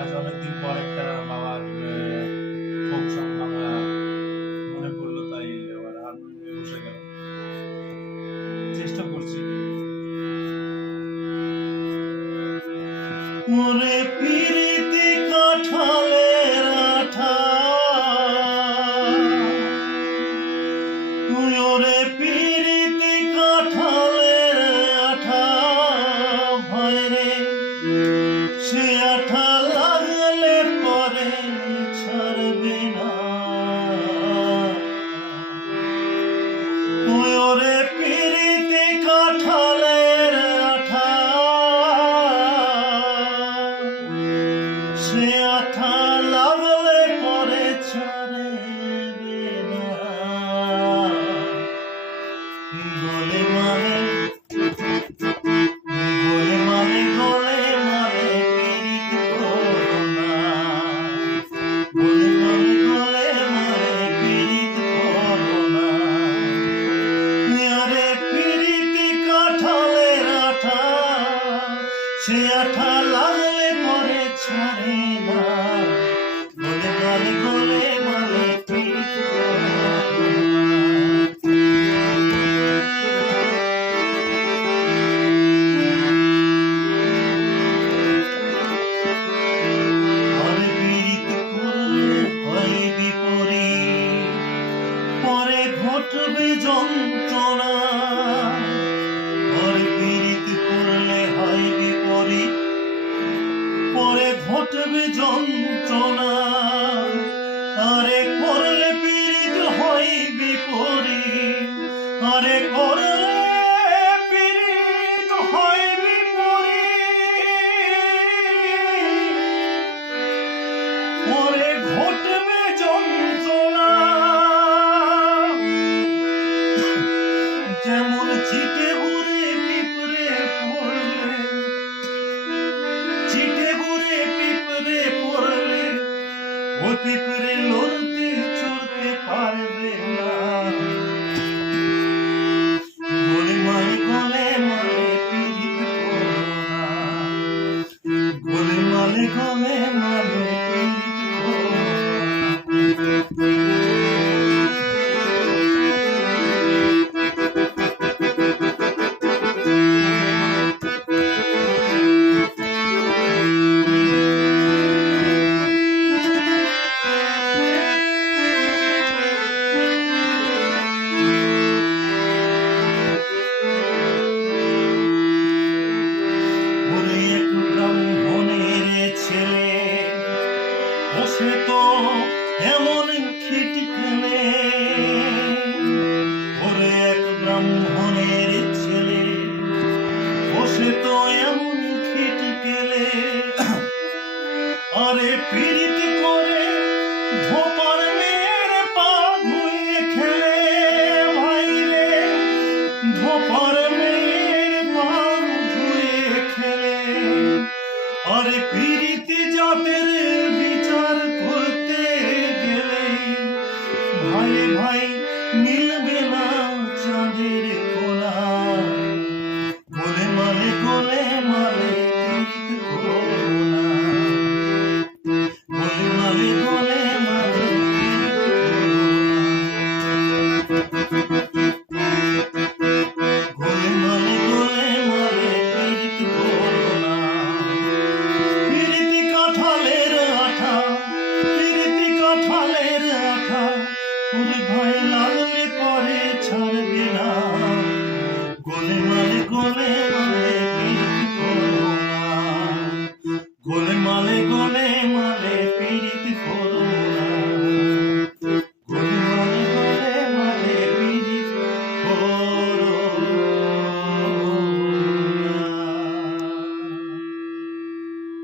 আজ অনেকদিন পর একটা বাবার ফোক সং বাংলা মনে পড়লো, তাই আবার হারমোনিয়ামে বসে গেল। চেষ্টা করছি। ওরে পিরিতি কাঁঠালের আঠা, ওরে পিরিতি কাঁঠালের আঠা, ভয়রে সে আঠা লাগলে পরে ছাড়বে না। ওরে পিরিতি কাঁঠালের আঠা, সে আঠা লাগলে পরে ছাড়বে না। গলে মানে সে আঠা লাগলে পরে ছাড়ে না। গলে গলে গলে মানে পীড়িত পরে পীড়িত করলে হয় বিপরীত, পরে ঘটবে যন্ত্রণা। পরে পীড়িত করলে হয় বিপরীত, পরে ঘটবে যন্ত্রণা। আরে করলে পীড়িত হয় বিপরীত, আরে করলে পীড়িত হয় বিপরীত, পরে ঘটবে যন্ত্রণা। যেমন চিটে ঘুরে পিঁপড়ে পড়লে, চিটে ঘুরে পিঁপড়ে পড়লে ও পিঁপড়ে লড়তে চড়তে পারবে না। গলে মানে পীড়িত করো না, গলে মানে পীড়িত করো না। সে তো এমন খিটি খেলে, ওরে এক ব্রাহ্মণের ছেলে, বসে তো এমন খিটি খেলে। আরে পীড়িতি করে ধোপার মেয়ের পা ধুয়ে খেলে, ভাইরে ধোপার মেয়ের পা ধুয়ে খেলে। আরে পীড়িতি জাতের